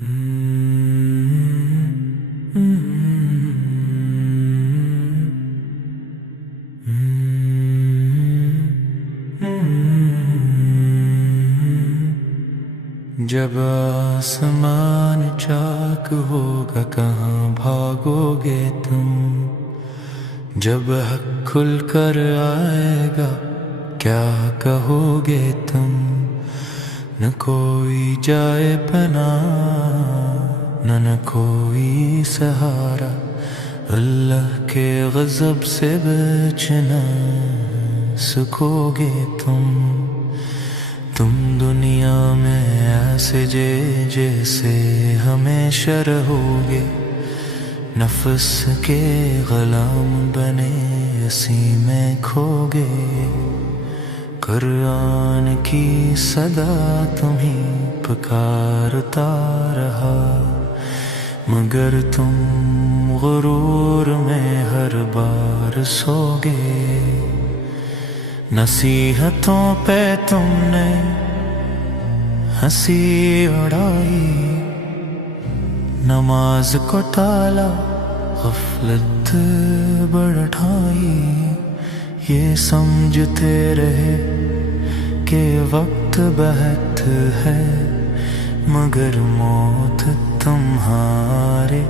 جب آسمان چاک ہوگا کہاں بھاگوگے تم، جب حق کھل کر آئے گا کیا کہوگے تم، نہ کوئی جائے پناہ نہ کوئی سہارا، اللہ کے غضب سے بچ نہ سکوگے تم دنیا میں ایسے جیسے ہمیشہ رہوگے، نفس کے غلام بنے اسی میں کھوگے، قرآن کی صدا تمہیں پکارتا رہا، مگر تم غرور میں ہر بار سوگے، نصیحتوں پہ تم نے ہنسی اڑائی، نماز کو ٹالا غفلت بڑھائی، یہ سمجھتے رہے کہ وقت بہت ہے، مگر موت تمہارے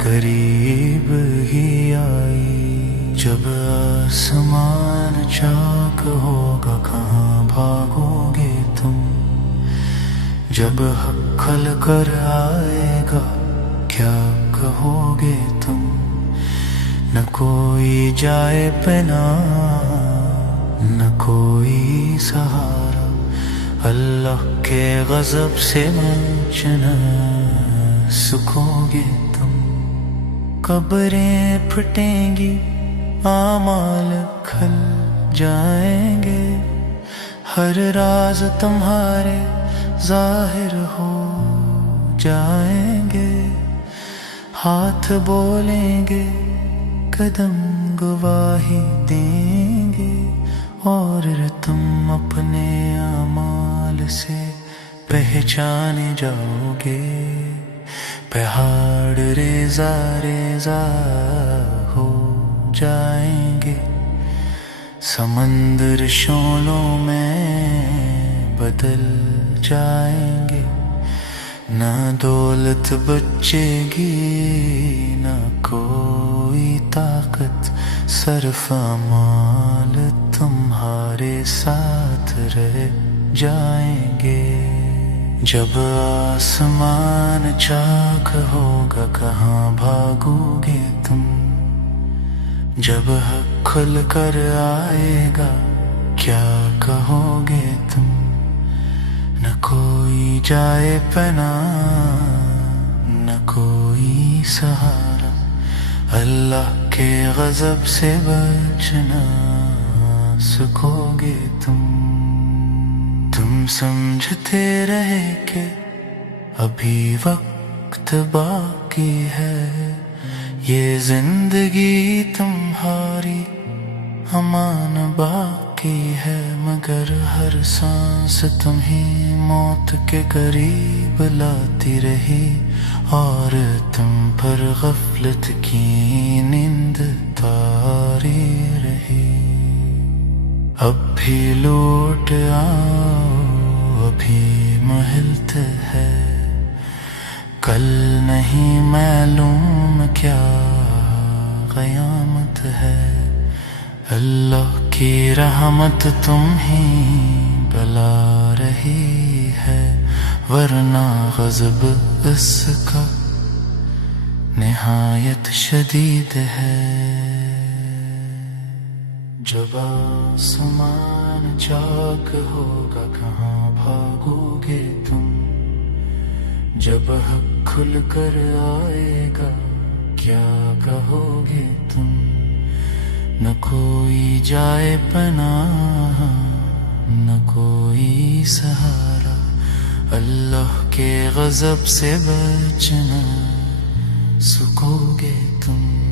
قریب ہی آئی، جب آسمان چاک ہوگا کہاں بھاگوگے تم، جب حق کھل کر آئے گا کیا کہوگے تم، نہ کوئی جائے پناہ نہ کوئی سہارا، اللہ کے غضب سے بچ نہ سکوگے تم، قبریں پھٹیں گی اعمال کھل جائیں گے، ہر راز تمہارے ظاہر ہو جائیں گے، ہاتھ بولیں گے قدم گواہی دیں گے، اور تم اپنے اعمال سے پہچانے جاؤ گے، پہاڑ ریزہ ریزہ ہو جائیں گے، سمندر شعلوں میں بدل جائیں گے، نہ دولت بچے گی نہ کوئی طاقت، صرف اعمال تمہارے ساتھ رہ جائیں گے، جب آسمان چاک ہوگا کہاں بھاگوگے تم، جب حق کھل کر آئے گا کیا کہوگے تم، نہ کوئی جائے پناہ نہ کوئی سہارا، اللہ کے غضب سے بچ نہ سکوگے تم سمجھتے رہے کہ ابھی وقت باقی ہے، یہ زندگی تمہاری امان باقی ہے، مگر ہر سانس تمہیں موت کے قریب لاتی رہی، اور تم پر غفلت کی نیند تاری رہی، اب بھی لوٹ آؤ ابھی مہلت ہے، کل نہیں معلوم کیا قیامت ہے، اللہ کی رحمت تمہیں بلا رہی ہے، ورنہ غضب اس کا نہایت شدید ہے، جب آسمان چاک ہوگا کہاں بھاگوگے تم، جب حق کھل کر آئے گا کیا کہوگے تم، نہ کوئی جائے پناہ نہ کوئی سہارا، اللہ کے غضب سے بچ نہ سکوگے تم۔